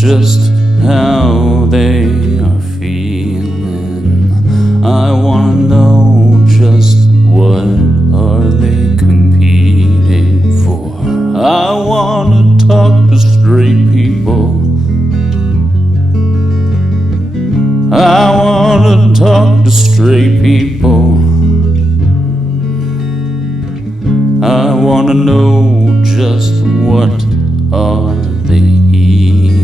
just how they are feeling. I wanna know just what are they competing for. I wanna talk to straight people. I wanna talk to straight people. I wanna know just what are they eating.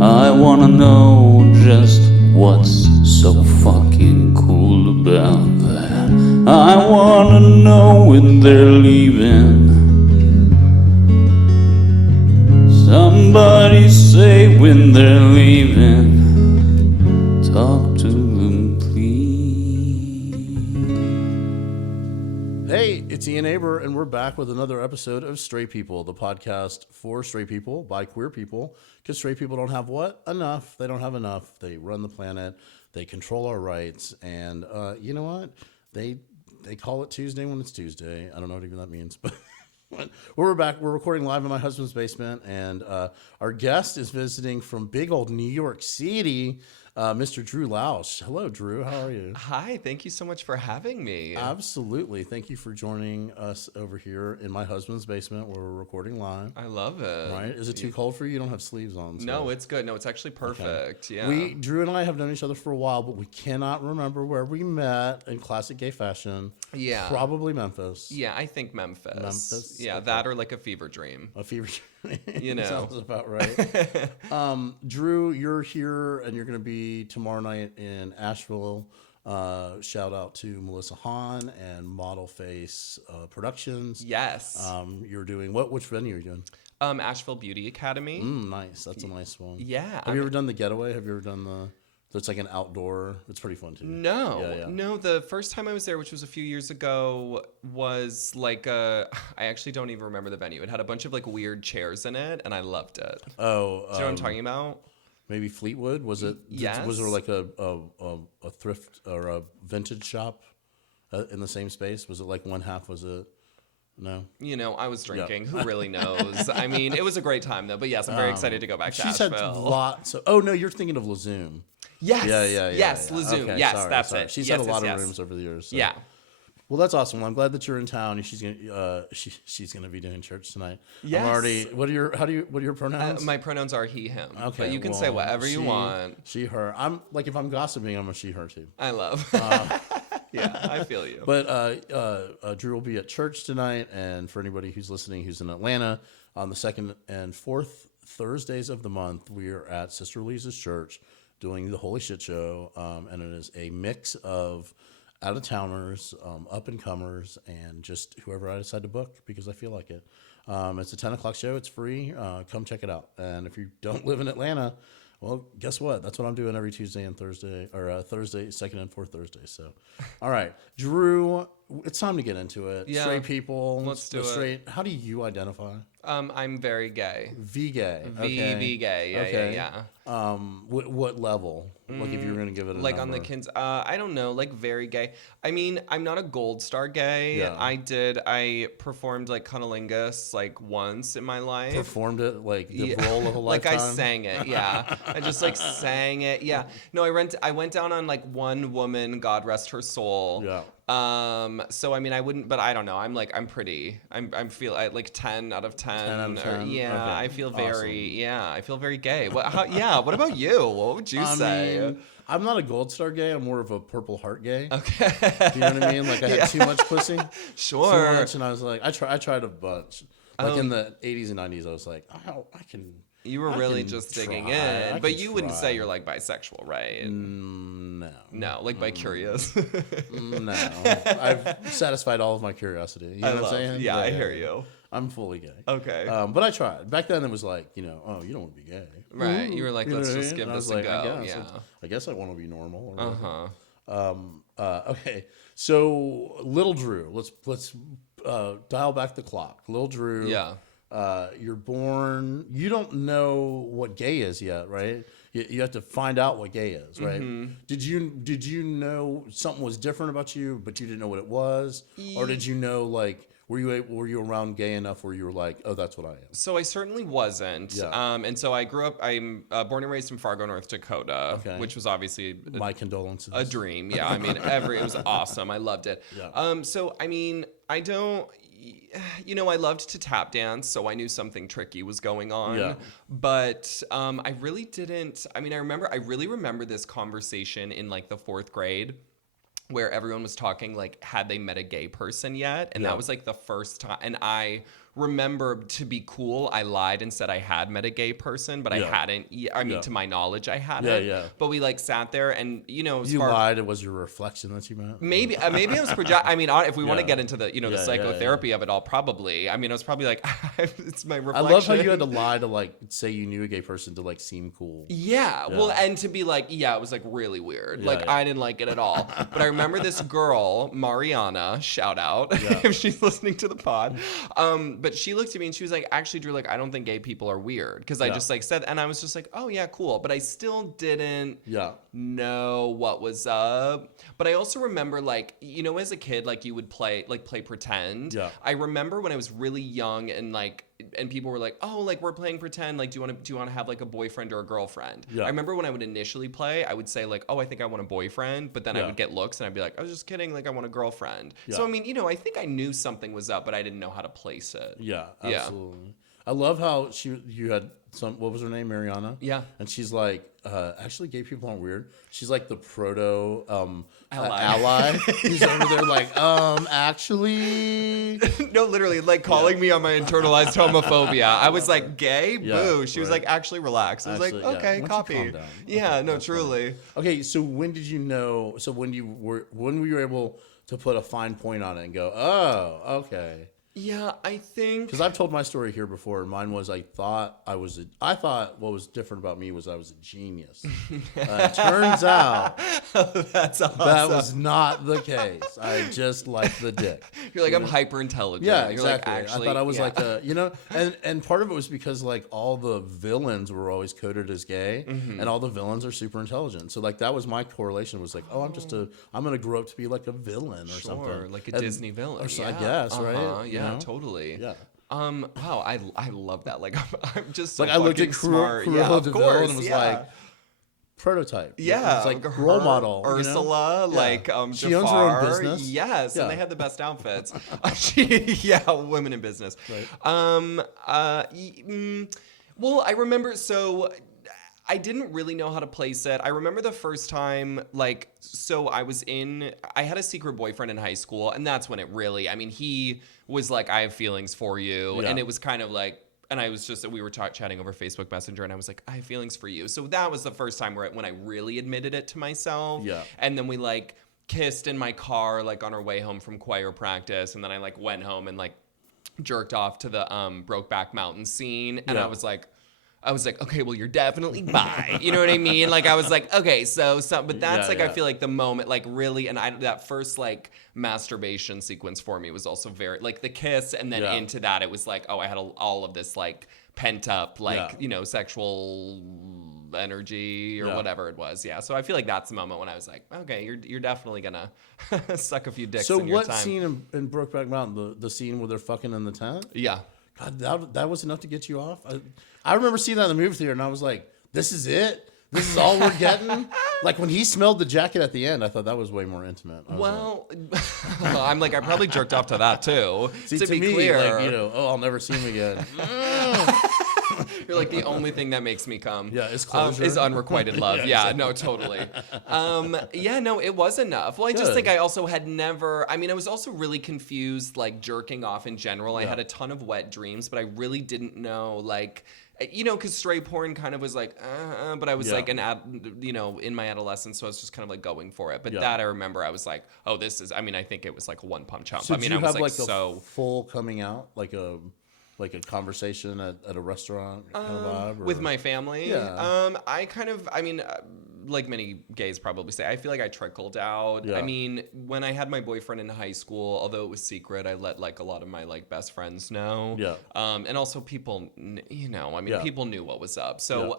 I wanna know just what's so fucking cool about that. I wanna know when they're leaving. Somebody say when they're leaving. Talk to them, please. Hey, it's Ian Aber, and we're back with another episode of Straight People, the podcast for straight people by queer people, because straight people don't have what? Enough. They don't have enough. They run the planet. They control our rights. And you know what? They call it Tuesday when it's Tuesday. I don't know what even that means, but we're back. We're recording live in my husband's basement, and our guest is visiting from big old New York City, Mr. Drew Lausch. Hello, Drew. How are you? Hi. Thank you so much for having me. Absolutely. Thank you for joining us over here in my husband's basement where we're recording live. I love it. Right? Is it too cold for you? You don't have sleeves on. So. No, it's good. No, it's actually perfect. Okay. Yeah. Drew and I have known each other for a while, but we cannot remember where we met in classic gay fashion. Yeah. Probably Memphis. Yeah, I think Memphis. Memphis? Yeah, okay. That or like a fever dream. A fever dream. You know. Sounds about right. Drew, you're here and you're going to be tomorrow night in Asheville. Shout out to Melissa Hahn and Model Face Productions. Yes. You're doing which venue are you doing? Asheville Beauty Academy. Nice. That's a nice one. Yeah. Have you ever done the getaway? Have you ever done it's like an outdoor, it's pretty fun too. No, the first time I was there, which was a few years ago, was like I actually don't even remember the venue. It had a bunch of like weird chairs in it, and I loved it. Oh. Do you know what I'm talking about? Maybe Fleetwood? Was it? Yes. Was there like a thrift or a vintage shop in the same space? Was it like one half was it? No. You know, I was drinking. Yeah. Who really knows? I mean, it was a great time though. But yes, I'm very excited to go back to Asheville. She's had lots. Oh no, you're thinking of Lezoom. Yes. Yeah. Yes, Lezoom. Okay, yes, sorry, that's sorry. it. She's yes, had a lot of rooms over the years. So. Yeah. Well, that's awesome. Well, I'm glad that you're in town. She's gonna she's gonna be doing church tonight. Yes. What are your pronouns? My pronouns are he, him. Okay. But you can say whatever you want. She, her. I'm like if I'm gossiping, I'm a she, her too. I love. Yeah, I feel you. But Drew will be at church tonight, and for anybody who's listening who's in Atlanta, on the 2nd and 4th Thursdays of the month, we are at Sister Lisa's church doing the Holy Shit Show, and it is a mix of out-of-towners, up-and-comers, and just whoever I decide to book because I feel like it. It's a 10 o'clock show. It's free. Come check it out. And if you don't live in Atlanta, well, guess what? That's what I'm doing every Tuesday and Thursday, or Thursday, 2nd and 4th Thursdays. So, all right, Drew, it's time to get into it. Yeah. Straight people. Let's do it. How do you identify? I'm very gay. V-gay. Okay. V-gay. Yeah, okay. yeah. What level? Like if you were going to give it a like number. on the kids, I don't know, like very gay. I mean, I'm not a gold star gay. Yeah. I performed like cunnilingus like once in my life. Performed it like the role of a like lifetime? I sang it, yeah. I just like sang it, yeah. No, I went down on like one woman, God rest her soul. Yeah. So I mean, I wouldn't, but I don't know. I'm pretty. I'm feel like 10 out of 10. 10 out of 10? Yeah, Okay. I feel very. Awesome. Yeah, I feel very gay. What What about you? What would you say? mean, I'm not a gold star gay. I'm more of a purple heart gay. Okay. Do you know what I mean? Like I had too much pussy. Sure. Too much, and I was like, I tried a bunch. Like in the 80s and 90s, I was like, oh, I can. You were really just digging in, but you wouldn't say you're like bisexual, right? No. No, like bi curious. No. I've satisfied all of my curiosity. You know what I'm saying? Yeah, I hear you. I'm fully gay. Okay. But I tried. Back then it was like, oh, you don't want to be gay. Right. You were like, let's just give this a go. I guess I want to be normal. Uh-huh. Okay. So Little Drew, let's dial back the clock. Little Drew. Yeah. You're born. You don't know what gay is yet, right? You have to find out what gay is, right? Mm-hmm. Did you know something was different about you, but you didn't know what it was, or did you know like were you around gay enough where you were like, oh, that's what I am? So I certainly wasn't. Yeah. And so I grew up, I'm born and raised in Fargo, North Dakota, which was obviously My condolences. a dream. Yeah, I mean, it was awesome. I loved it. Yeah. So, I mean, I don't, I loved to tap dance, so I knew something tricky was going on. Yeah. But I really didn't, I really remember this conversation in like the 4th grade where everyone was talking like, had they met a gay person yet? And that was like the first time. And I remember, to be cool, I lied and said I had met a gay person, but I hadn't. I mean, to my knowledge, I hadn't. Yeah. But we like sat there and, You lied. It was your reflection that you met? Maybe I was I mean, if we want to get into the, the psychotherapy of it all, probably. I mean, I was probably like, it's my reflection. I love how you had to lie to like say you knew a gay person to like seem cool. Yeah. Well, and to be like, it was like really weird. I didn't like it at all. But I remember this girl, Mariana, shout out if she's listening to the pod. But she looked at me and she was like, actually, Drew, like, I don't think gay people are weird. Because I just like said, and I was just like, oh yeah, cool. But I still didn't know what was up. But I also remember, like, as a kid, like you would play pretend. Yeah. I remember when I was really young and people were like, oh, like we're playing pretend. Like, do you want to have like a boyfriend or a girlfriend? Yeah. I remember when I would initially play, I would say like, oh, I think I want a boyfriend. But then I would get looks and I'd be like, I was just kidding. Like, I want a girlfriend. Yeah. So, I mean, I think I knew something was up, but I didn't know how to place it. Yeah, absolutely. Yeah. I love how you had what was her name? Mariana? Yeah. And she's like, actually, gay people aren't weird. She's like the proto ally. Who's over there like, actually. No, literally, like calling me on my internalized homophobia. I was like, gay? Boo. She was like, actually, relax. I was like, okay, copy. Yeah, no, truly. Funny. Okay, so when did you know, when were you able to put a fine point on it and go, oh, okay. Yeah, I think because I've told my story here before, and mine was I thought what was different about me was I was a genius. Turns out that's awesome. That was not the case. I just liked the dick. You're like, I'm hyper intelligent. Yeah, You're exactly. Like, actually, I thought I was like and part of it was because like all the villains were always coded as gay, and all the villains are super intelligent. So like that was my correlation was like, oh, I'm gonna grow up to be like a villain or something, like a Disney villain. Or so, I guess, right? Yeah. Totally. Yeah. Wow. I love that. Like, I'm just so like I looked at Cruella de Vil and was like, prototype. Yeah. It's like role model. Ursula, like she Jafar, owns her own business. Yes, and they had the best outfits. Women in business. Right. Well, I remember I didn't really know how to place it. I remember the first time, I had a secret boyfriend in high school, and that's when it really, I mean, he was like, I have feelings for you. Yeah. And it was kind of like, and I was we were chatting over Facebook Messenger, and I was like, I have feelings for you. So that was the first time when I really admitted it to myself. Yeah. And then we kissed in my car, on our way home from choir practice. And then I went home and jerked off to the Brokeback Mountain scene. And I was like, okay, well, you're definitely bi. You know what I mean? I was like, okay, but that's I feel like the moment, really, and that first masturbation sequence for me was also very, the kiss, and then into that, it was I had all of this pent up, sexual energy or whatever it was. Yeah. So I feel like that's the moment when I was like, okay, you're definitely gonna suck a few dicks in your time. So what scene in Brokeback Mountain, the scene where they're fucking in the tent? Yeah. God, that was enough to get you off? I remember seeing that in the movie theater, and I was like, this is it? This is all we're getting? When he smelled the jacket at the end, I thought that was way more intimate. I'm I probably jerked off to that, too. See, to be me, clear. I'll never see him again. You're the only thing that makes me come. Yeah, is closure. Is unrequited love. Exactly. No, totally. It was enough. Well, I just think I also had never, I was also really confused, jerking off in general. I had a ton of wet dreams, but I really didn't know, because straight porn kind of was but I was in my adolescence, so I was just kind of going for it. But that I remember I was like, oh, this is, I think it was a one punch hump. So did you have a full coming out, like a conversation at a restaurant kind of vibe? Or? With my family? Yeah. I mean, like many gays probably say, I feel like I trickled out. Yeah. I mean, when I had my boyfriend in high school, although it was secret, I let like a lot of my like best friends know. Yeah. And also people, Yeah. people knew what was up. So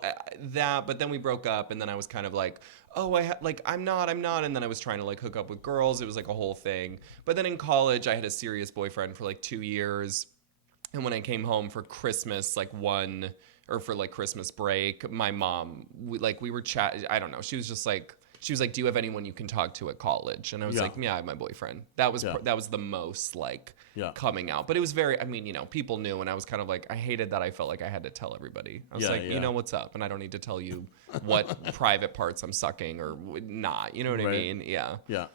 but then we broke up, and then I was kind of like, oh, I'm not. And then I was trying to like hook up with girls. It was like a whole thing. But then in college, I had a serious boyfriend for like 2 years. And when I came home for Christmas, for like Christmas break, my mom, we were chatting. I don't know. She was like, do you have anyone you can talk to at college? And I was like, yeah, I have my boyfriend. That was the most like coming out. But it was very, I mean, people knew, and I was kind of like, I hated that I felt like I had to tell everybody. I was you know what's up, and I don't need to tell you what private parts I'm sucking or not. You know what I mean? Yeah. Yeah.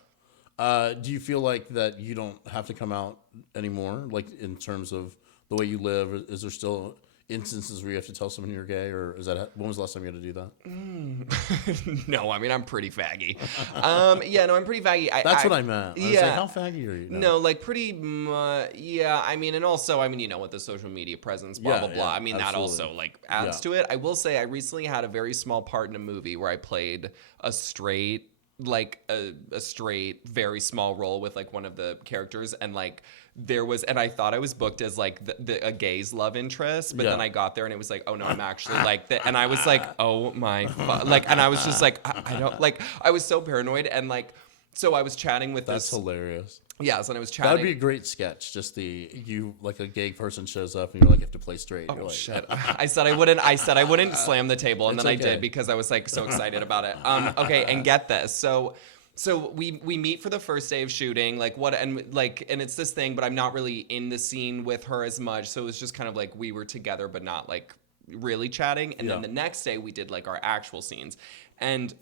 Do you feel like that you don't have to come out anymore? Like in terms of the way you live, is there still instances where you have to tell someone you're gay, or when was the last time you had to do that? No, I mean, I'm pretty faggy. I'm pretty faggy. That's what I meant. I was yeah. like, how faggy are you? No, like pretty much, yeah. I mean, and also, I mean, with the social media presence, blah, blah, blah. I mean, absolutely. that also like adds to it. I will say I recently had a very small part in a movie where I played a straight, very small role with like one of the characters, and like and I thought I was booked as like a gay's love interest, but then I got there and it was like, oh no, I'm actually like and I was like, oh my, and I was just like, I don't like, I was so paranoid, and like, so I was chatting with That's hilarious. Yes, and I was chatting. That'd be a great sketch. Just like a gay person shows up and you're like, you have to play straight. Oh you're like, shit! I said I wouldn't slam the table, and then I did because I was like so excited about it. Okay, and get this. So we meet for the first day of shooting, and it's this thing, but I'm not really in the scene with her as much. So it was just kind of like we were together, but not like really chatting. And then the next day we did like our actual scenes, and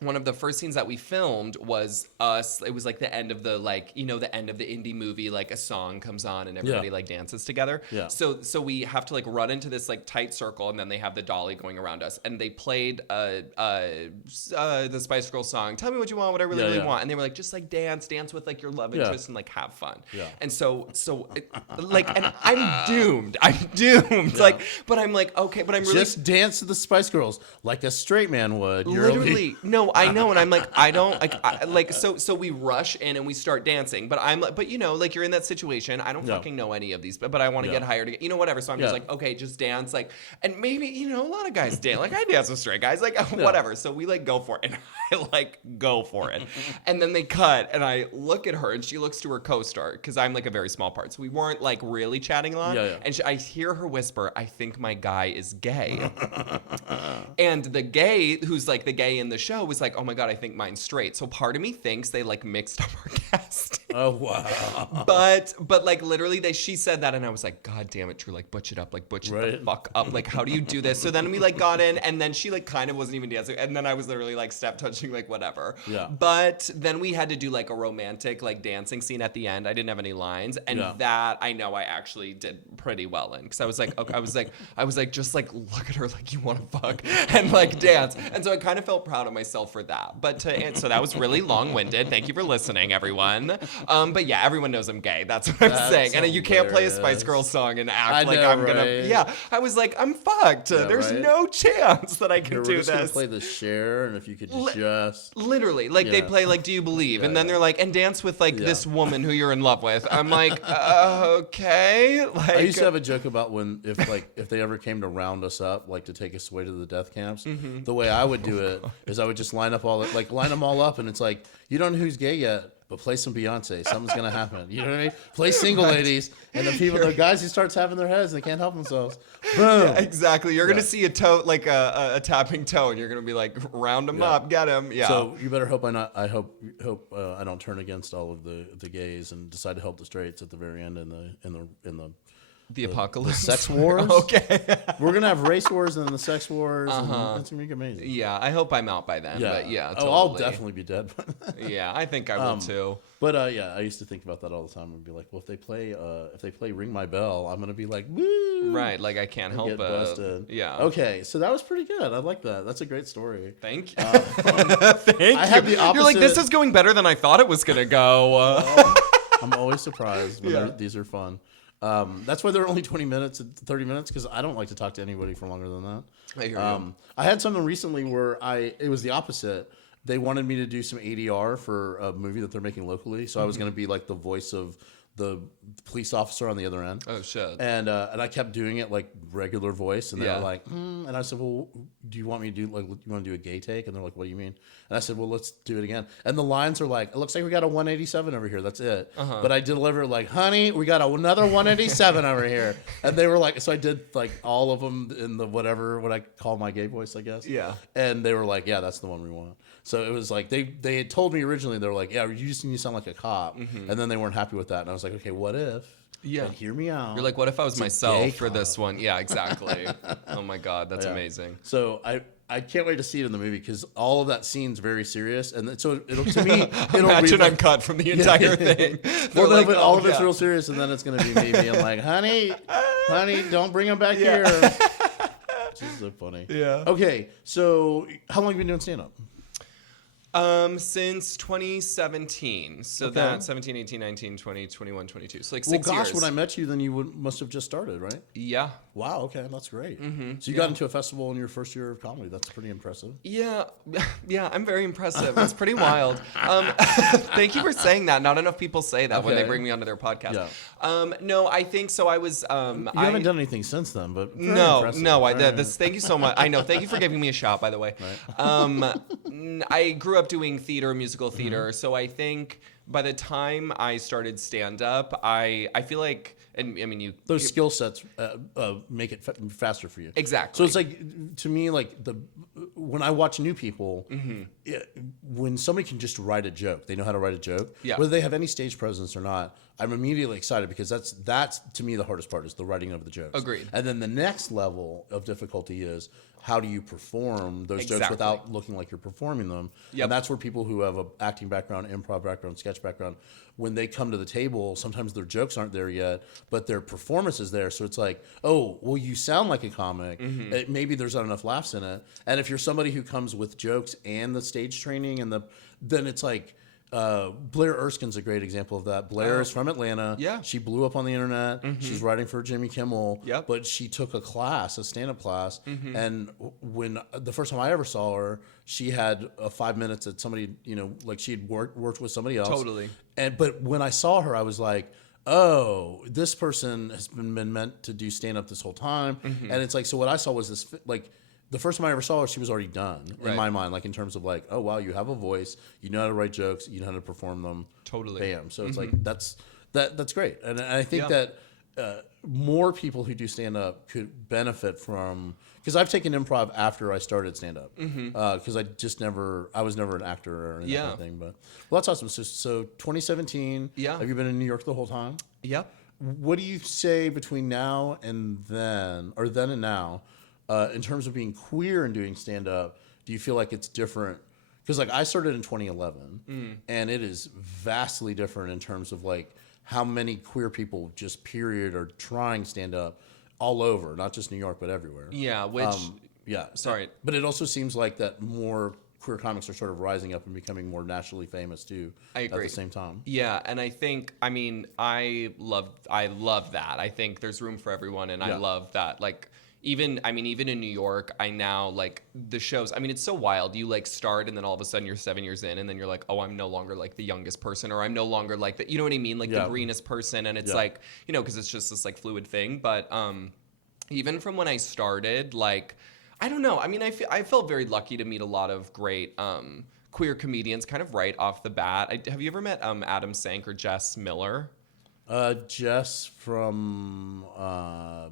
one of the first scenes that we filmed was us. It was like the end of the the end of the indie movie. Like a song comes on and everybody like dances together. Yeah. So we have to like run into this like tight circle, and then they have the dolly going around us, and they played the Spice Girls song, "Tell Me What You Want, What I Really Want," and they were like, just like dance with like your love interest and like have fun. Yeah. And and I'm doomed. Like, but I'm like, okay, but I'm really just dance to the Spice Girls like a straight man would. Literally, no. I know, and I'm like, I don't like, so we rush in and we start dancing, but I'm like, but like you're in that situation. I don't fucking know any of these, but I want to get hired again, whatever. So I'm just like, okay, just dance, like, and maybe a lot of guys dance, like I dance with straight guys, like whatever. So we like go for it, and I like go for it, and then they cut, and I look at her, and she looks to her co-star because I'm like a very small part, so we weren't like really chatting a lot, and I hear her whisper, "I think my guy is gay," and the gay who's like the gay in the show was like, oh my God, I think mine's straight. So part of me thinks they like mixed up our cast. Oh wow. But like literally she said that, and I was like, God damn it, Drew, like butch it up, like butch it the fuck up. Like, how do you do this? So then we like got in, and then she like kind of wasn't even dancing, and then I was literally like step touching, like whatever. Yeah. But then we had to do like a romantic like dancing scene at the end. I didn't have any lines, and that I know I actually did pretty well in, because I was like, okay, I was like just like look at her like you want to fuck and like dance, and so I kind of felt proud of myself for that. But so that was really long-winded. Thank you for listening, everyone. But yeah, everyone knows I'm gay. That's what I'm saying. And you can't play a Spice Girls song and act like I'm gonna. Yeah, I was like, I'm fucked. Yeah, there's no chance that I can do this. Gonna play the Cher, and if you could just literally like they play like Do You Believe, and then they're like, and dance with like this woman who you're in love with. I'm like, okay. Like, I used to have a joke about if they ever came to round us up, like to take us away to the death camps. Mm-hmm. The way I would do it is I would just line them all up, and it's like, you don't know who's gay yet, but play some Beyonce. Something's gonna happen. You know what I mean? Play Single Ladies, and the guys who start tapping their heads, they can't help themselves. Boom. Yeah, exactly. You're gonna see a toe, like a tapping toe, and you're gonna be like, round them up, get him. Yeah. So you better hope I hope I don't turn against all of the gays and decide to help the straights at the very end in the apocalypse. The sex wars. Okay. We're going to have race wars and then the sex wars. And that's going to be amazing. Yeah, I hope I'm out by then. Yeah. But yeah, totally. I'll definitely be dead. Yeah, I think I will too. But I used to think about that all the time and be like, well, if they play Ring My Bell, I'm going to be like, woo. Right, like I can't help it. Busted. Yeah. Okay, so that was pretty good. I like that. That's a great story. Thank you. Thank you. I have the opposite. You're like, this is going better than I thought it was going to go. I'm always surprised when these are fun. That's why they're only 20 minutes and 30 minutes, because I don't like to talk to anybody for longer than that. I hear you. I had something recently where it was the opposite. They wanted me to do some ADR for a movie that they're making locally, so I was going to be like the voice of the police officer on the other end. Oh shit. And I kept doing it like regular voice, and they Yeah. were like, and I said, well, do you want me to do you want to do a gay take? And they're like, what do you mean? And I said, well, let's do it again. And the lines are like, it looks like we got a 187 over here. That's it. But I deliver it like, honey, we got another 187 over here. And they were like, so I did like all of them in the what I call my gay voice, I guess. Yeah. And they were like, yeah, that's the one we want. So it was like they had told me originally, they were like, yeah, you just need to sound like a cop. And then they weren't happy with that. And I was like, okay, what if? Yeah. And hear me out. You're like, what if I was gay myself for cop. this one? Yeah, exactly. Oh my God, that's amazing. So I can't wait to see it in the movie, because all of that scene's very serious, and so it'll to me it'll Imagine be I'm cut from the entire thing. Well, no, like, but oh, all of it's yeah. real serious, and then it's gonna be me being like, honey, don't bring him back here. Which is so funny. Yeah. Okay, so how long have you been doing stand up? Since 2017. So Okay. that's 17, 18, 19, 20, 21, 22. So like Well, 6 gosh, years. when I met you, then you must have just started, right? Yeah. Wow. Okay, that's great. So you got into a festival in your first year of comedy. That's pretty impressive. Yeah, yeah, I'm very impressive. It's pretty wild. Thank you for saying that. Not enough people say that when they Okay. bring me onto their podcast. Yeah. No, I think so. I was. You haven't done anything since then, but very No, impressive. no. Right. Thank you so much. I know. Thank you for giving me a shout, by the way. I grew up doing theater, musical theater, so I think by the time I started stand up, I feel like, and I mean, Those skill sets make it faster for you. Exactly. So it's like, to me, like when I watch new people, when somebody can just write a joke, they know how to write a joke, Yeah. whether they have any stage presence or not, I'm immediately excited, because that's to me the hardest part, is the writing of the jokes. Agreed. And then the next level of difficulty is, how do you perform those jokes Exactly. without looking like you're performing them? Yep. And that's where people who have an acting background, improv background, sketch background, when they come to the table, sometimes their jokes aren't there yet, but their performance is there. So it's like, oh, well, you sound like a comic. Maybe there's not enough laughs in it. And if you're somebody who comes with jokes and the stage training, then it's like, Blair Erskine's a great example of that. Blair is from Atlanta. Yeah. She blew up on the internet. She's writing for Jimmy Kimmel. Yep. But she took a class, a stand-up class. And when the first time I ever saw her, she had 5 minutes that somebody, like she had worked with somebody else. Totally. But when I saw her, I was like, oh, this person has been meant to do stand-up this whole time. And it's like, so what I saw was this, like, the first time I ever saw her, she was already done in my mind, like in terms of like, oh wow, you have a voice, you know how to write jokes, you know how to perform them. Totally. Bam. So it's like that's great, and I think that more people who do stand up could benefit from, because I've taken improv after I started stand up, because I was never an actor or anything. Kind of thing, but well, that's awesome. So 2017. Yeah. Have you been in New York the whole time? Yep. What do you say between now and then, or then and now? In terms of being queer and doing stand-up, do you feel like it's different? Because like I started in 2011, and it is vastly different in terms of like how many queer people just period are trying stand-up all over, not just New York, but everywhere. Yeah, which... Sorry. But it also seems like that more queer comics are sort of rising up and becoming more nationally famous too. I agree. At the same time. Yeah, and I think, I mean, I love that. I think there's room for everyone, and I love that. Like, even in New York, I now, like, the shows, I mean, it's so wild. You, like, start, and then all of a sudden you're 7 years in, and then you're like, oh, I'm no longer, like, the youngest person, or I'm no longer, like, you know what I mean? Like, the greenest person, and it's like, because it's just this, like, fluid thing. But even from when I started, like, I don't know. I mean, I felt very lucky to meet a lot of great queer comedians kind of right off the bat. Have you ever met Adam Sank or Jess Miller? Jess from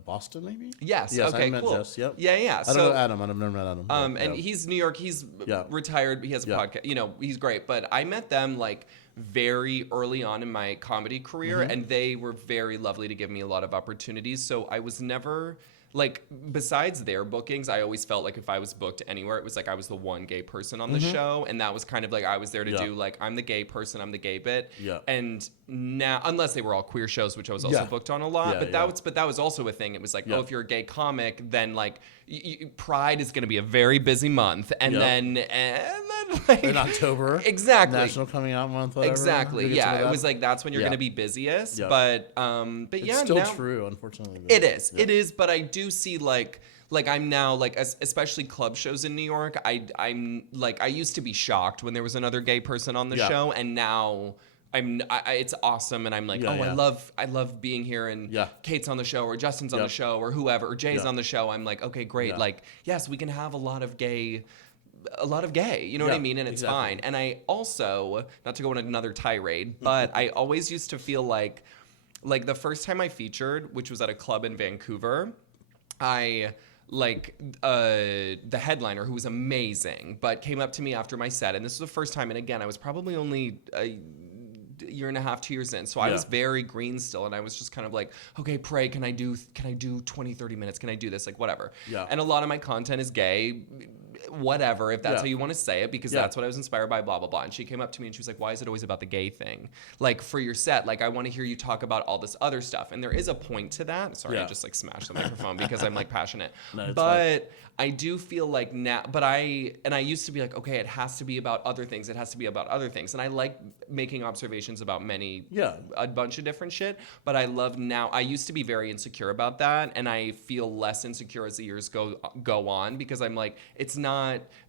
Boston, maybe? Yes. Yes, Okay. I met Cool. Jess. Yep. Yeah. I don't know Adam. I've never met Adam. And he's New York. He's retired. He has a podcast. He's great. But I met them like very early on in my comedy career, and they were very lovely to give me a lot of opportunities. So I was never. Like, besides their bookings, I always felt like if I was booked anywhere, it was like I was the one gay person on the show. And that was kind of like I was there to do, like, I'm the gay person, I'm the gay bit. Yeah. And now, unless they were all queer shows, which I was also booked on a lot. But that was also a thing. It was like, oh, if you're a gay comic, then, like, Pride is going to be a very busy month. And then Like, in October. Exactly. National Coming Out Month. Whatever. Exactly. We'll get Yeah. to It was that. like that's when you're Yeah. going to be busiest. Yeah. But It's yeah, still now, true, unfortunately. but- it is. Yeah. It is. But I do see like I'm now like especially club shows in New York. I'm like I used to be shocked when there was another gay person on the Yeah. show, and now. It's awesome, and I'm like, Yeah, yeah. I love being here, and Yeah. Kate's on the show, or Justin's on Yep. the show, or whoever, or Jay's Yeah. on the show. I'm like, okay, great, Yeah. like, yes, we can have a lot of gay, you know what I Yeah, mean, and it's exactly. fine. And I also, not to go on another tirade, but I always used to feel like the first time I featured, which was at a club in Vancouver, the headliner, who was amazing, but came up to me after my set, and this was the first time, and again, I was probably only a year and a half, 2 years in, so I was very green still, and I was just kind of like, okay, pray, can I do 20, 30 minutes, can I do this, like, whatever. Yeah. And a lot of my content is gay, whatever, if that's Yeah. how you want to say it, because Yeah. that's what I was inspired by, blah, blah, blah. And she came up to me and she was like, why is it always about the gay thing? Like, for your set, like, I want to hear you talk about all this other stuff. And there is a point to that. Sorry, I Yeah. just, like, smashed the microphone because I'm, like, passionate. No, it's but I do feel like now, I used to be like, okay, it has to be about other things. It has to be about other things. And I like making observations about a bunch of different shit. But I love now, I used to be very insecure about that. And I feel less insecure as the years go on, because I'm like, it's not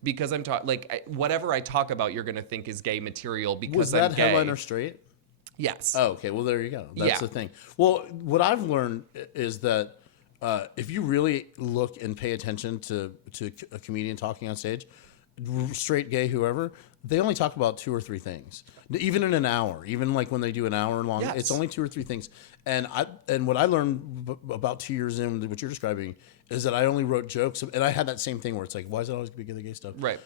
because I'm talking, like, whatever I talk about, you're going to think is gay material because Was I'm that gay. headliner straight? Yes. Oh, okay. Well, there you go. That's Yeah. the thing. Well, what I've learned is that if you really look and pay attention to a comedian talking on stage, straight, gay, whoever, they only talk about 2 or 3 things. Even in an hour, even like when they do an hour long, Yes. it's only 2 or 3 things. And what I learned about 2 years in, what you're describing, is that I only wrote jokes, and I had that same thing where it's like, why is it always the gay stuff? Right.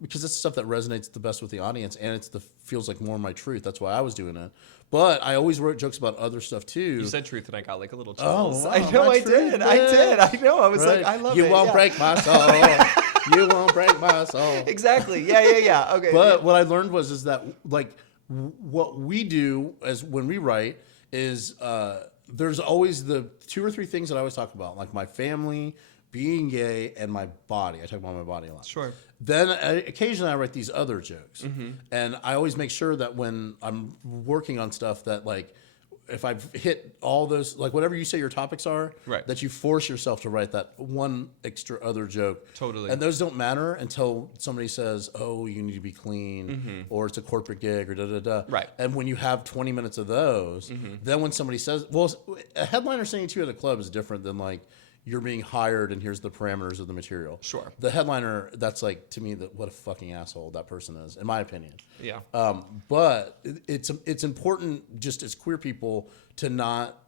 Because it's stuff that resonates the best with the audience, and feels like more my truth. That's why I was doing it. But I always wrote jokes about other stuff too. You said truth, and I got like a little Oh, chills. wow, I know, my I truth, did. yeah. I did. I know. I was Right? like, I love you it. won't yeah. break my soul. You won't break my soul. Exactly. Yeah. Okay. But what I learned is that like what we do as when we write is there's always the 2 or 3 things that I always talk about, like my family, being gay, and my body. I talk about my body a lot. Sure. Then occasionally I write these other jokes, and I always make sure that when I'm working on stuff that like, if I've hit all those, like whatever you say your topics are, Right. that you force yourself to write that one extra other joke. Totally. And those don't matter until somebody says, oh, you need to be clean, or it's a corporate gig, or da-da-da. Right. And when you have 20 minutes of those, then when somebody says, well, a headliner saying to you at a club is different than like, you're being hired and here's the parameters of the material. Sure. The headliner, that's like, to me, what a fucking asshole that person is, in my opinion. Yeah. But it's important just as queer people to not,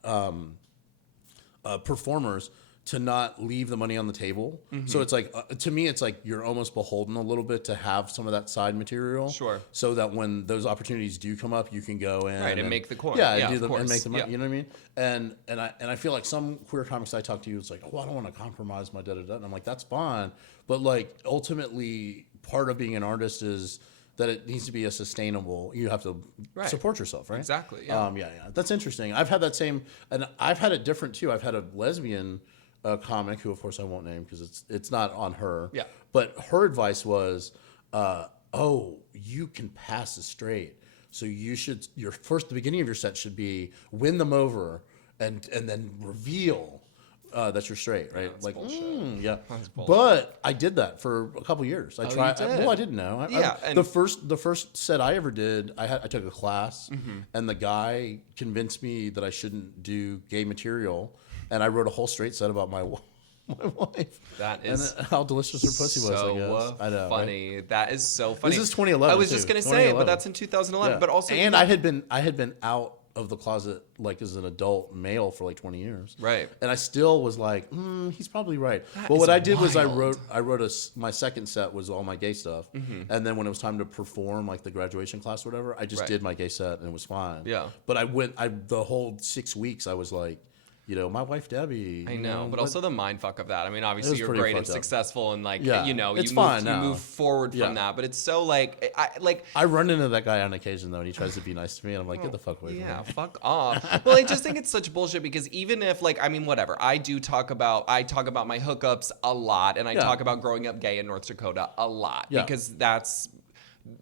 performers, to not leave the money on the table. So it's like, to me, it's like you're almost beholden a little bit to have some of that side material. Sure. So that when those opportunities do come up, you can go in. Right, and make the coin. Yeah, Yeah, and, of and course. make the money. Yeah. You know what I mean? And I feel like some queer comics I talk to, it's like, oh, I don't want to compromise my da-da-da. And I'm like, that's fine. But like, ultimately, part of being an artist is that it needs to be a sustainable, you have to Right. support yourself, right? Exactly, yeah. Yeah. That's interesting. I've had that same, and I've had it different too. I've had a lesbian comic who, of course, I won't name because it's not on her. Yeah. But her advice was, oh, you can pass as straight. So you should, the beginning of your set should be win them over and then reveal that you're straight, right? that's like, bullshit. yeah. That's bullshit. But I did that for a couple years. I tried. you did? Well, I didn't know. Yeah, and- the first set I ever did, I took a class, and the guy convinced me that I shouldn't do gay material, and I wrote a whole straight set about my wife. That is and how delicious her pussy was. I guess. I know. Right? funny. That is so funny. This is 2011. I was just too. gonna say it, but 2011. that's in 2011. Yeah. But also, and I had been out of the closet like as an adult male for like 20 years. Right. And I still was like, he's probably right. But is what I did was I wild. wrote my second set was all my gay stuff. And then when it was time to perform like the graduation class or whatever, I just Right. did my gay set and it was fine. Yeah. But the whole 6 weeks I was like, my wife Debbie. I know, but also the mind fuck of that. I mean, obviously was you're pretty great and fucked up. successful, and like Yeah, it's fine you now. move forward Yeah. from that. But it's so like I run into that guy on occasion though, and he tries to be nice to me, and I'm like, get the fuck away from yeah, me. fuck off. Well, I just think it's such bullshit because even if whatever, I talk about my hookups a lot, and I Yeah. talk about growing up gay in North Dakota a lot Yeah. because that's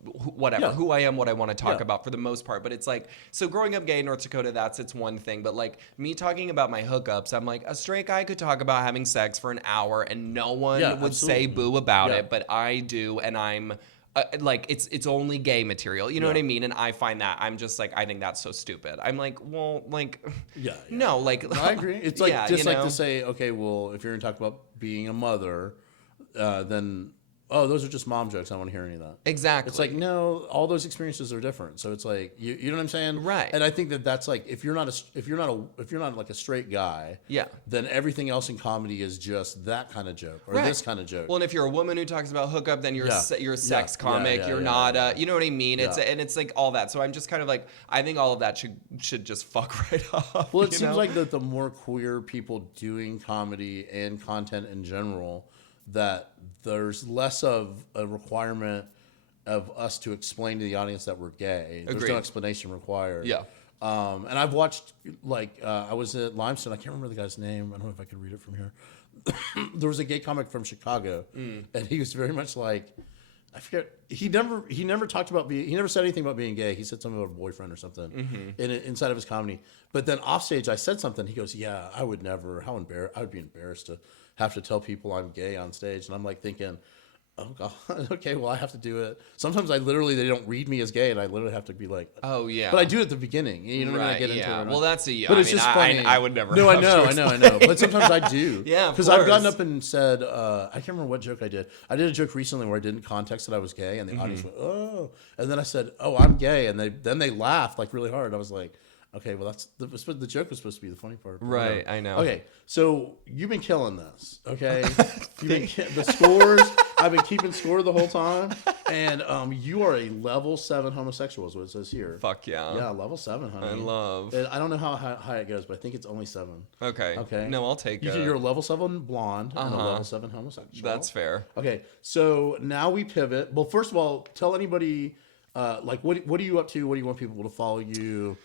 whatever, Yeah. who I am, what I want to talk Yeah. about for the most part. But it's like, so growing up gay in North Dakota, that's its one thing. But like me talking about my hookups, I'm like, a straight guy could talk about having sex for an hour and no one Yeah, would say absolutely. boo about Yeah. it, but I do, and I'm like it's only gay material, you know what I mean? And I find that I'm just like, I think that's so stupid. I'm like, well, like, Yeah. no, like I agree. It's like yeah, just you like know? to say, okay, well, if you're going to talk about being a mother, then those are just mom jokes. I don't want to hear any of that. Exactly. It's like, no, all those experiences are different. So it's like, you know what I'm saying? Right. And I think that's like, if you're not like a straight guy, Yeah. then everything else in comedy is just that kind of joke or Right. this kind of joke. Well, and if you're a woman who talks about hookup, then you're Yeah. you're a sex Yeah. comic. Yeah, you're yeah, not yeah. you know what I mean? It's Yeah. and it's like all that. So I'm just kind of like, I think all of that should just fuck right off. Well, it you seems know? like the more queer people doing comedy and content in general, that there's less of a requirement of us to explain to the audience that we're gay. There's Agreed. no explanation required. Yeah. And I've watched, like, I was at Limestone. I can't remember the guy's name. I don't know if I can read it from here. There was a gay comic from Chicago, and he was very much like, I forget. He never talked about being. He never said anything about being gay. He said something about a boyfriend or something inside of his comedy. But then off stage, I said something. He goes, "Yeah, I would never. I would be embarrassed to have to tell people I'm gay on stage." And I'm like thinking, "Oh God, okay. Well, I have to do it." Sometimes they don't read me as gay, and I literally have to be like, Oh yeah. But I do it at the beginning. You know what I mean? I Right, get into yeah. it. Well, that's a. But I it's mean, just funny. I would never. No, I have know, to I know. But sometimes I do. Yeah, of because I've gotten course. up and said, I can't remember what joke I did. I did a joke recently where I didn't context that I was gay, and the audience went, "Oh," and then I said, "Oh, I'm gay," and they laughed like really hard. I was like, okay, well the joke was supposed to be the funny part. Right, Whatever. I know. Okay, so you've been killing this. Okay, the scores. I've been keeping score the whole time, and you are a level 7 homosexual, is what it says here. Fuck yeah. Yeah, level 7, honey. I love. And I don't know how high it goes, but I think it's only 7. Okay. Okay. No, I'll take it. You're a level 7 blonde and a level 7 homosexual. That's fair. Okay, so now we pivot. Well, first of all, tell anybody, like, what are you up to? What do you want people to follow you?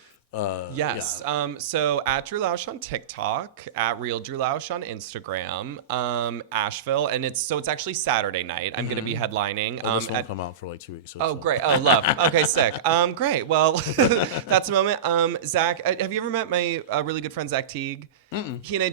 Yes. Yeah. So at Drew Lausch on TikTok, at Real Drew Lausch on Instagram, Asheville, and it's actually Saturday night. I'm going to be headlining. Oh, this won't come out for like 2 weeks. So Oh, great. Oh, love. Okay, sick. Great. Well, that's a moment. Zach, have you ever met my really good friend, Zach Teague? He and I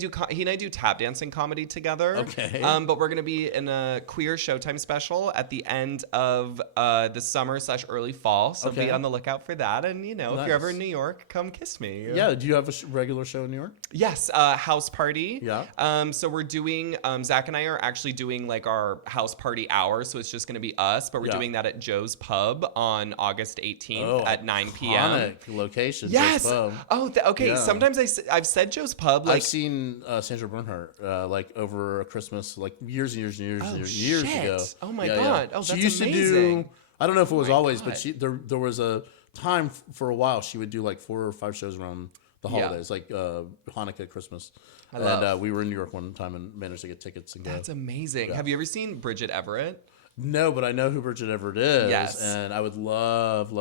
do tap dancing comedy together. Okay. But we're going to be in a queer Showtime special at the end of the summer / early fall. So Okay. be on the lookout for that. And, if Nice. you're ever in New York, come kiss me. Yeah, do you have a regular show in New York? Yes, Haus Party. Yeah. So we're doing, Zach and I are actually doing like our Haus Party hour. So it's just going to be us, but we're Yeah. doing that at Joe's Pub on August 18th at 9 p.m. Iconic location. Yes. Joe's Pub. Oh, okay. Yeah. Sometimes I've said Joe's Pub. Like, I've seen Sandra Bernhardt like over a Christmas, like years and years and years Oh, and years shit. ago. Oh, my God. Oh, she that's used to amazing. do. I don't know if it was my always, God. but there was a time for a while she would do like 4 or 5 shows around the Yeah. holidays, like Hanukkah, Christmas. love. And we were in New York one time and managed to get tickets and go. that's amazing. Have you ever seen Bridget Everett? No, but I know who Bridget Everett is. Yes. And I would love.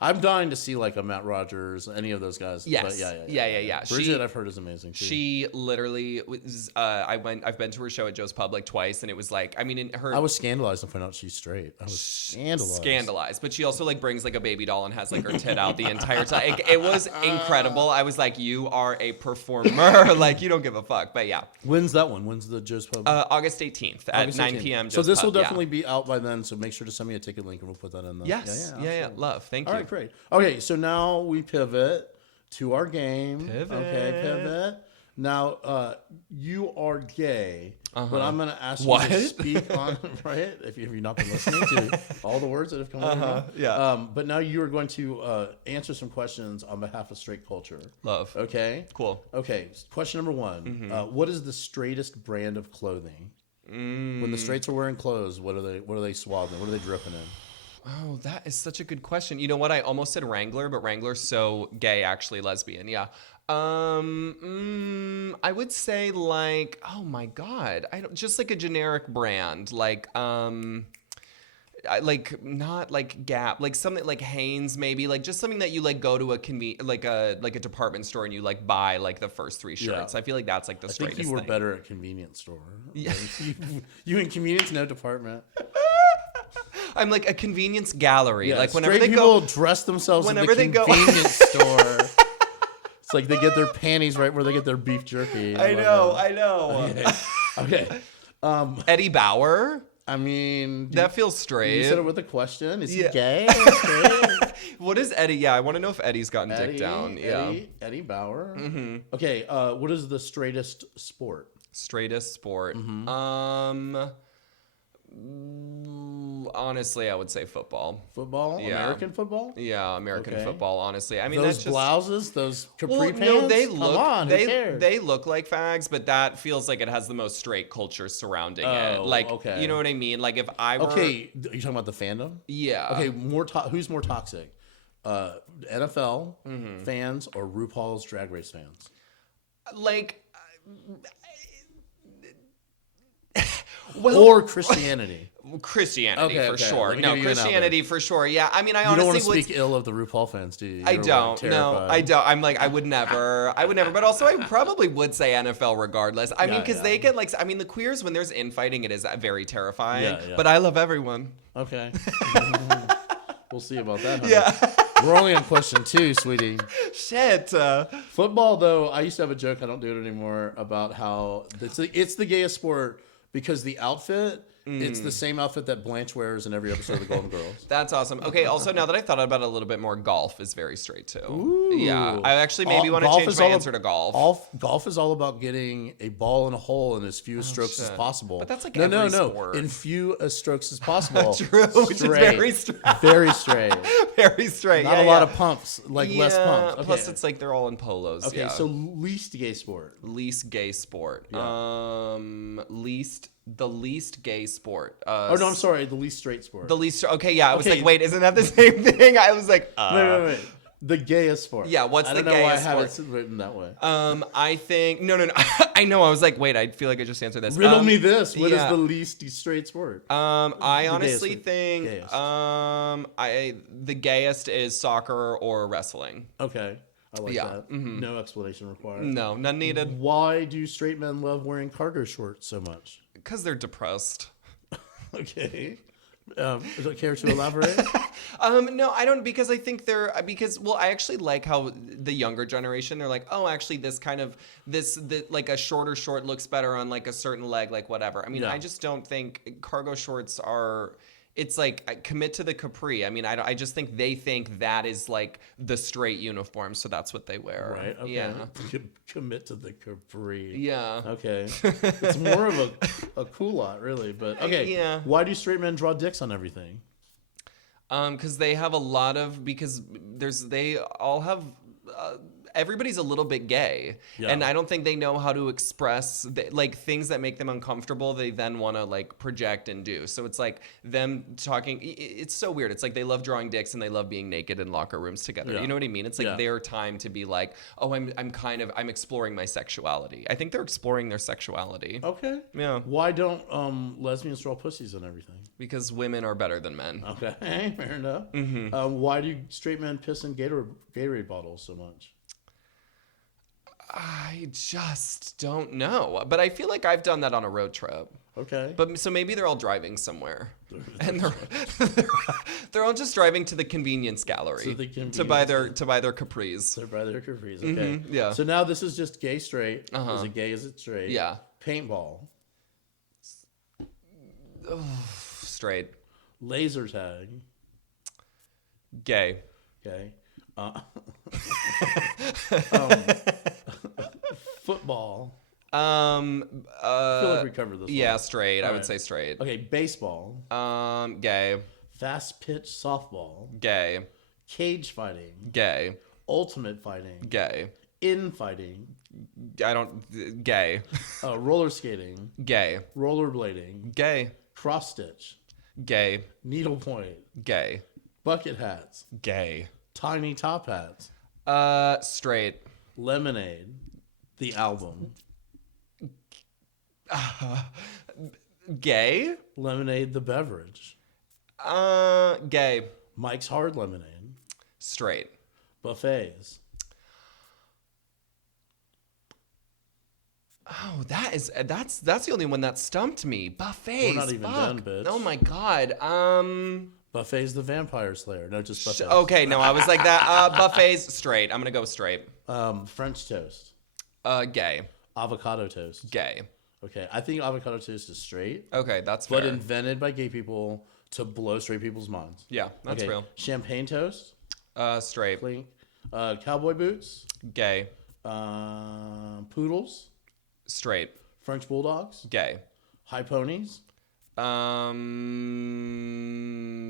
I'm dying to see like a Matt Rogers, any of those guys. Yes. But Yeah. Bridget, I've heard, is amazing too. She literally was. I've been to her show at Joe's Pub like twice, and it was like, I mean, in her. I was scandalized to find out she's straight. I was Scandalized, but she also like brings like a baby doll and has like her tit out the entire time. It was incredible. I was like, you are a performer. Like, you don't give a fuck. But yeah, When's that one? When's the Joe's Pub? August 18th at August 9 18th. p.m. So Joe's this will Pub, yeah. definitely be out by then. So make sure to send me a ticket link and we'll put that in the. Yes. Yeah. absolutely. Love. Thank All you. right, great. Okay, so now we pivot to our game. Pivot. Okay, pivot. Now, you are gay, but I'm going to ask you What? to speak on, right? If you've not been listening to all the words that have come out of your mouth. yeah. But now you are going to answer some questions on behalf of straight culture. Love. Okay? Cool. Okay, question number 1. What is the straightest brand of clothing? When the straights are wearing clothes, what are they swathed in? What are they dripping in? Oh, that is such a good question. You know what? I almost said Wrangler, but Wrangler's so gay, actually lesbian. Yeah. I would say like, oh my God, just like a generic brand, like not like Gap, like something like Hanes, maybe like just something that you like go to a like a department store and you like buy like the first 3 shirts. Yeah. I feel like that's like the I straightest think you were thing. better at convenience store. Yeah. You in convenience, no department. I'm like a convenience gallery. Yeah, like whenever straight they people go, dress themselves in the whenever they go- convenience store. It's like they get their panties right where they get their beef jerky. I know. Okay. Eddie Bauer. I mean, That feels straight. you said it with a question. Is he Yeah. gay? Straight? What is Eddie? Yeah, I want to know if Eddie's gotten dick down. Yeah. Eddie Bauer. Mm-hmm. Okay. What is the straightest sport? Straightest sport. Mm-hmm. Honestly, I would say football. Football? Yeah. American football? Yeah, American Okay. football. Honestly, I mean Those that's just. blouses, those capri Well, pants. no, they Come look. on, who cares? They look like fags, but that feels like it has the most straight culture surrounding it. Oh, Like, okay. you know what I mean? Like if I were. Okay, are you talking about the fandom? Yeah. Okay, who's more toxic? NFL Mm-hmm. fans or RuPaul's Drag Race fans? Like. Or Christianity? Christianity Okay, for okay. sure. Let me No, give you an Christianity for sure. Yeah, I mean, I You don't want honestly to would. speak ill of the RuPaul fans, do you? I You're, like, don't. No, terrified. I don't. I'm like, I would never. But also, I probably would say NFL regardless. I mean, because they get like, I mean, the queers when there's infighting, it is very terrifying. Yeah. But I love everyone. Okay. We'll see about that. Honey. Yeah. We're only on question 2, sweetie. Shit. Football, though, I used to have a joke. I don't do it anymore about how it's the gayest sport because the outfit. It's the same outfit that Blanche wears in every episode of The Golden Girls. That's awesome. Okay, also, now that I thought about it a little bit more, golf is very straight, too. Ooh. Yeah. I actually maybe want to Golf change is my all answer to golf. Golf is all about getting a ball in a hole in as few strokes as shit. possible. But that's like no, every no, sport. in few strokes as possible. True, which is very straight. Very straight. Very straight. Not a lot of pumps, less pumps. Okay. Plus, it's like they're all in polos. Okay, yeah. so least gay sport. Least gay sport. Yeah. The least gay sport. Oh no, I'm sorry. The least straight sport. The least. Okay, yeah. I was Okay. like, wait, isn't that the same thing? I was like, wait. The gayest sport. Yeah, what's I the don't know why I gayest had sport? it written that way. I think no. I know. I was like, wait. I feel like I just answered this. Riddle me this. What is yeah. the least straight sport? I honestly gayest. think Gayest. the gayest is soccer or wrestling. Okay, I like Yeah, that. No explanation required. No, none needed. Why do straight men love wearing cargo shorts so much? Because they're depressed. Okay. Is it care to elaborate? No, I don't, because I think well, I actually like how the younger generation, they're like, oh, actually this like a shorter short looks better on like a certain leg, like whatever. I mean, Yeah. I just don't think cargo shorts it's like commit to the capri. I mean, I just think they think that is like the straight uniform, so that's what they wear. Right. Okay. Yeah. Commit to the capri. Yeah. Okay. It's more of a culotte, really. But okay. Yeah. Why do straight men draw dicks on everything? Because they have a lot of they all have. Everybody's a little bit gay, Yeah. and I don't think they know how to express like things that make them uncomfortable. They then want to like project and do. So it's like them talking. It's so weird. It's like they love drawing dicks and they love being naked in locker rooms together. Yeah. You know what I mean? It's like Yeah. their time to be like, oh, I'm exploring my sexuality. I think they're exploring their sexuality Okay. Yeah. Why don't lesbians draw pussies on everything? because women are better than men. Okay. Fair enough. Mm-hmm. Why do straight men piss in Gatorade bottles so much? I just don't know. But I feel like I've done that on a road trip. Okay. But so maybe they're all driving somewhere, and they're all just driving to the convience gallery to buy their capris. They're by their capris. Okay. yeah. So now this is just gay straight. Uh-huh. Is it gay? Is it straight? Yeah. Paintball. Straight. Laser tag. Gay. Okay. Football. I feel like we covered this. Yeah, one. straight. I All would right. say straight. Okay. Baseball. Gay. Fast pitch softball. Gay. Cage fighting. Gay. Ultimate fighting. Gay. Infighting. Gay. Roller skating. Gay. Rollerblading. Gay. Cross stitch. Gay. Needlepoint. Gay. Bucket hats. Gay. Tiny top hats. Straight. Lemonade. The album. Gay. Lemonade the beverage. Gay. Mike's Hard Lemonade. Straight. Buffets. Oh, that's the only one that stumped me. Buffets. We're not even done, bitch. Oh my god. Buffet's the Vampire Slayer. No, just buffets. Okay, no, I was like that. Buffets, straight. I'm gonna go straight. French toast. Gay. Avocado toast. Gay. Okay, I think avocado toast is straight, Okay, that's fair. but invented by gay people to blow straight people's minds. Yeah, that's Okay, real. Champagne toast. Straight. Clink. Cowboy boots. Gay. Poodles. Straight. French bulldogs. Gay. High ponies. Not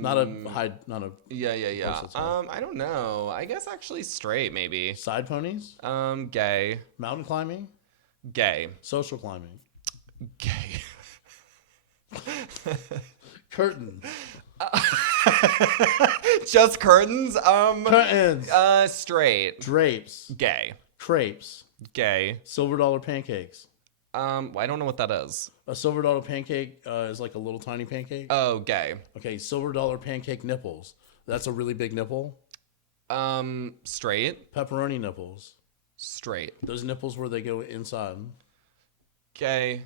Not a high. Not a Yeah. course it's not. I don't know. I guess actually straight maybe. side ponies. Gay. Mountain climbing. Gay. Social climbing. Gay. Curtains. Just curtains? Curtains. Straight. Drapes. Gay. Crepes. Gay. Silver dollar pancakes. I don't know what that is. A silver dollar pancake is like a little tiny pancake. Oh, gay. Okay, silver dollar pancake nipples. That's a really big nipple. Straight. Pepperoni nipples. Straight. Those nipples where they go inside. Gay.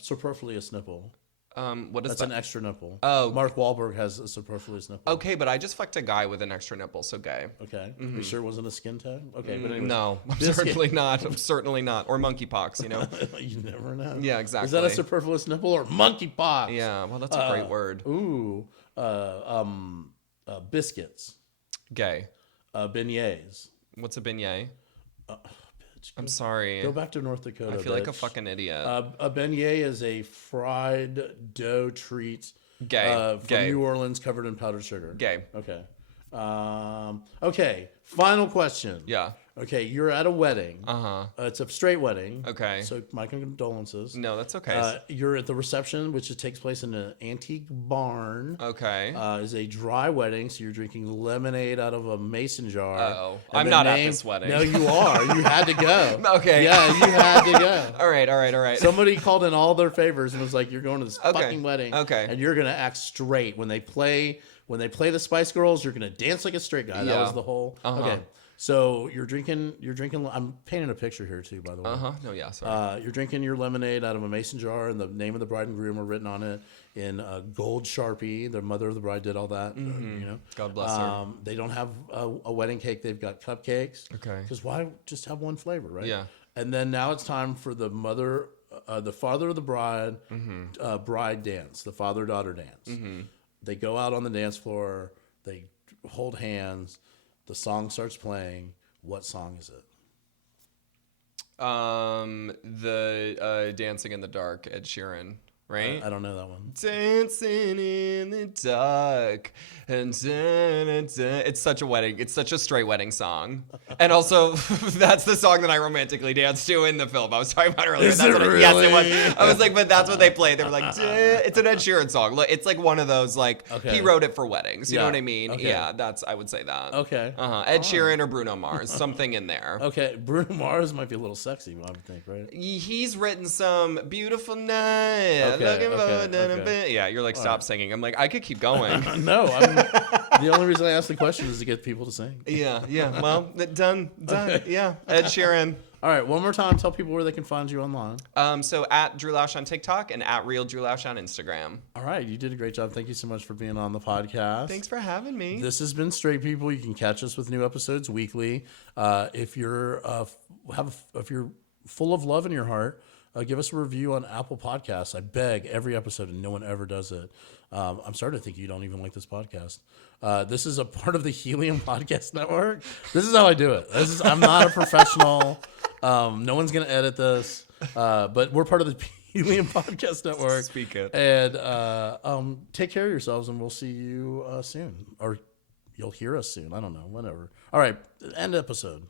Superfluous nipple. What is That's that? an extra nipple. Oh. Mark Wahlberg has a superfluous nipple. Okay, but I just fucked a guy with an extra nipple, so gay. Okay. You sure it wasn't a skin tag? Okay, but anyway. No, I'm Biscuit. certainly not. I'm certainly not. Or monkeypox, you know? You never know. Yeah, exactly. Is that a superfluous nipple or monkeypox? Yeah, well, that's a great word. Ooh. Biscuits. Gay. Beignets. What's a beignet? Bitch, I'm sorry. Go back to North Dakota. I feel like a bitch. fucking idiot. A beignet is a fried dough treat. Gay. From Gay. New Orleans, covered in powdered sugar. Gay. Okay. Okay. Final question. Yeah. Okay, you're at a wedding. Uh-huh. It's a straight wedding. Okay. So my condolences. No, that's okay. You're at the reception, which takes place in an antique barn. Okay. Is a dry wedding, so you're drinking lemonade out of a mason jar. Uh-oh. And I'm the not at this wedding. No, you are. You had to go. Okay. Yeah, you had to go. All right. Somebody called in all their favors and was like, "You're going to this fucking wedding, Okay. and you're gonna act straight when they play the Spice Girls. You're gonna dance like a straight guy." That Yeah. was the whole. Okay, so you're drinking. I'm painting a picture here too, by the way. No, yeah, sorry. You're drinking your lemonade out of a mason jar, and the name of the bride and groom are written on it in gold Sharpie. The mother of the bride did all that. You know, God bless her. They don't have a wedding cake. They've got cupcakes. Okay. Because why just have one flavor, right? Yeah. And then now it's time for the father of the bride, bride dance, the father-daughter dance. They go out on the dance floor. They hold hands. The song starts playing. What song is it? The Dancing in the Dark, Ed Sheeran, right? I don't know that one. Dancing in the dark, and it's such a wedding. It's such a straight wedding song, and also that's the song that I romantically danced to in the film I was talking about earlier. Is That's it what Yes, it really? was. I was like, but that's what they played. They were like, it's an Ed Sheeran song. Like, it's like one of those like Okay. he wrote it for weddings. You know Yeah. what I mean? Okay. Yeah, I would say that. Okay. Ed Sheeran or Bruno Mars, something in there. Okay, Bruno Mars might be a little sexy, I would think, right? He's written some beautiful night. Okay, Looking forward to okay. the bit. Yeah, you're like, stop singing. I'm like, I could keep going. No, the only reason I asked the question is to get people to sing. Yeah. Well, done. Okay. Yeah, Ed Sheeran. All right, one more time, tell people where they can find you online. So at Drew Lausch on TikTok and at Real Drew Lausch on Instagram. All right, you did a great job. Thank you so much for being on the podcast. Thanks for having me. This has been Straight People. You can catch us with new episodes weekly. If you're full of love in your heart, give us a review on Apple Podcasts. I beg every episode, and no one ever does it. I'm starting to think you don't even like this podcast. This is a part of the Helium Podcast Network. This is how I do it. I'm not a professional. No one's going to edit this. But we're part of the Helium Podcast Network. Speak it. And take care of yourselves, and we'll see you soon. Or you'll hear us soon. I don't know. Whenever. All right. End episode.